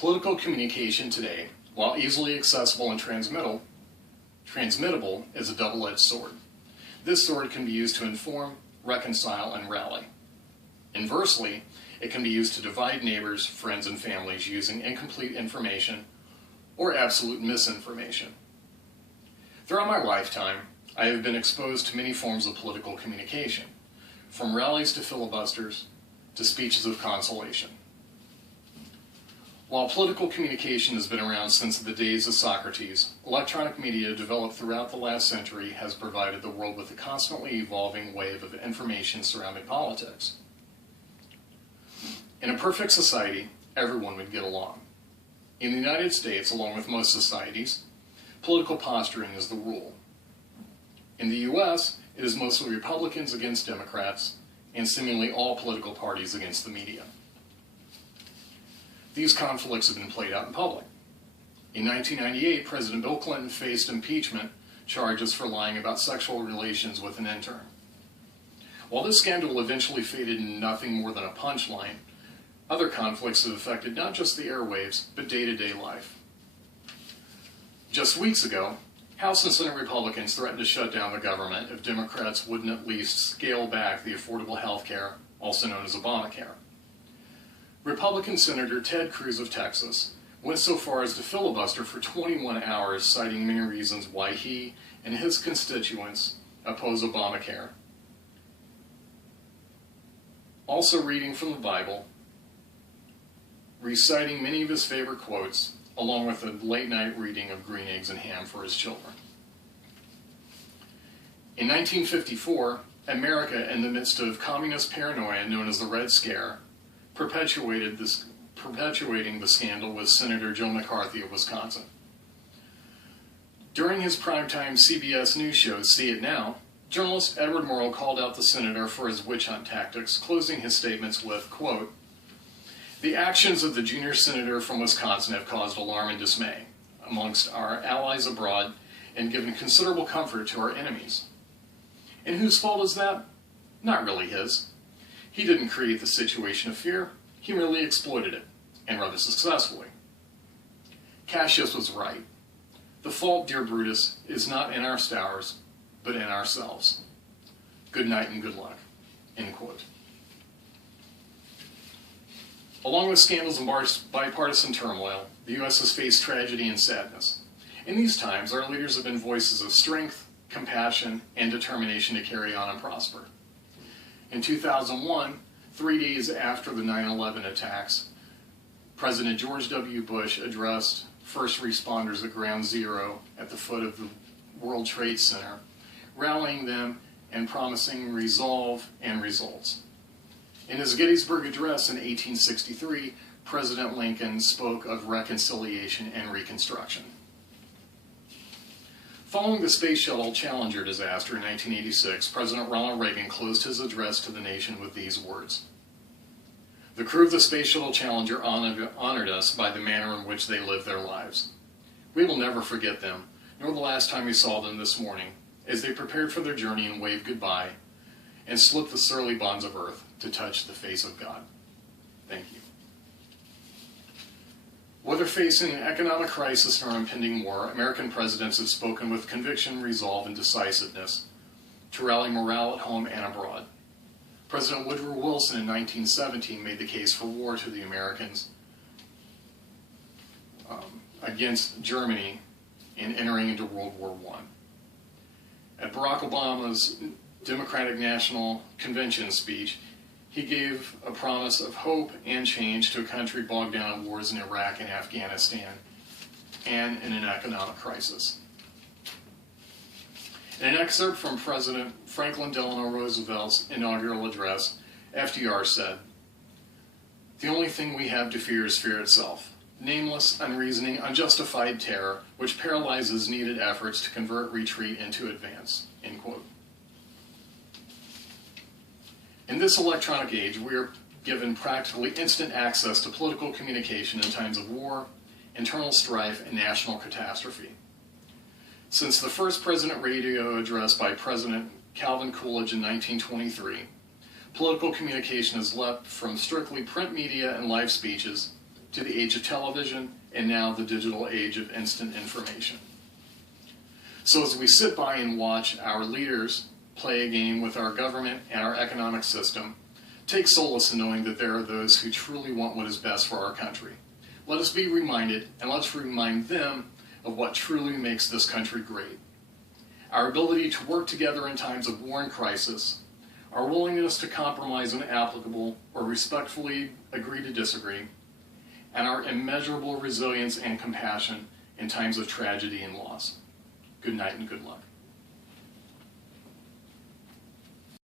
Political communication today, while easily accessible and transmittable, is a double-edged sword. This sword can be used to inform, reconcile, and rally. Inversely, it can be used to divide neighbors, friends, and families using incomplete information or absolute misinformation. Throughout my lifetime, I have been exposed to many forms of political communication, from rallies to filibusters to speeches of consolation. While political communication has been around since the days of Socrates, electronic media developed throughout the last century has provided the world with a constantly evolving wave of information surrounding politics. In a perfect society, everyone would get along. In the United States, along with most societies, political posturing is the rule. In the U.S., it is mostly Republicans against Democrats, and seemingly all political parties against the media. These conflicts have been played out in public. In 1998, President Bill Clinton faced impeachment charges for lying about sexual relations with an intern. While this scandal eventually faded into nothing more than a punchline, other conflicts have affected not just the airwaves, but day-to-day life. Just weeks ago, House and Senate Republicans threatened to shut down the government if Democrats wouldn't at least scale back the affordable health care, also known as Obamacare. Republican Senator Ted Cruz of Texas went so far as to filibuster for 21 hours, citing many reasons why he and his constituents oppose Obamacare. Also reading from the Bible, reciting many of his favorite quotes, along with a late-night reading of Green Eggs and Ham for his children. In 1954, America, in the midst of communist paranoia known as the Red Scare, perpetuating the scandal with Senator Joe McCarthy of Wisconsin. During his primetime CBS News show, See It Now, journalist Edward Murrow called out the senator for his witch hunt tactics, closing his statements with, quote, "The actions of the junior senator from Wisconsin have caused alarm and dismay amongst our allies abroad and given considerable comfort to our enemies. And whose fault is that? Not really his. He didn't create the situation of fear, he merely exploited it, and rather successfully. Cassius was right. The fault, dear Brutus, is not in our stars, but in ourselves. Good night and good luck." End quote. Along with scandals and bipartisan turmoil, the U.S. has faced tragedy and sadness. In these times, our leaders have been voices of strength, compassion, and determination to carry on and prosper. In 2001, 3 days after the 9/11 attacks, President George W. Bush addressed first responders at Ground Zero at the foot of the World Trade Center, rallying them and promising resolve and results. In his Gettysburg Address in 1863, President Lincoln spoke of reconciliation and reconstruction. Following the Space Shuttle Challenger disaster in 1986, President Ronald Reagan closed his address to the nation with these words: "The crew of the Space Shuttle Challenger honored us by the manner in which they lived their lives. We will never forget them, nor the last time we saw them this morning, as they prepared for their journey and waved goodbye and slipped the surly bonds of earth to touch the face of God." Thank you. Whether facing an economic crisis or impending war, American presidents have spoken with conviction, resolve, and decisiveness to rally morale at home and abroad. President Woodrow Wilson in 1917 made the case for war to the Americans against Germany in entering into World War I. At Barack Obama's Democratic National Convention speech, he gave a promise of hope and change to a country bogged down in wars in Iraq and Afghanistan and in an economic crisis. In an excerpt from President Franklin Delano Roosevelt's inaugural address, FDR said, "The only thing we have to fear is fear itself, nameless, unreasoning, unjustified terror which paralyzes needed efforts to convert retreat into advance." End quote. In this electronic age, we are given practically instant access to political communication in times of war, internal strife, and national catastrophe. Since the first President radio address by President Calvin Coolidge in 1923, political communication has leapt from strictly print media and live speeches to the age of television, and now the digital age of instant information. So as we sit by and watch our leaders play a game with our government and our economic system, take solace in knowing that there are those who truly want what is best for our country. Let us be reminded, and let's remind them of what truly makes this country great. Our ability to work together in times of war and crisis, our willingness to compromise when applicable or respectfully agree to disagree, and our immeasurable resilience and compassion in times of tragedy and loss. Good night and good luck.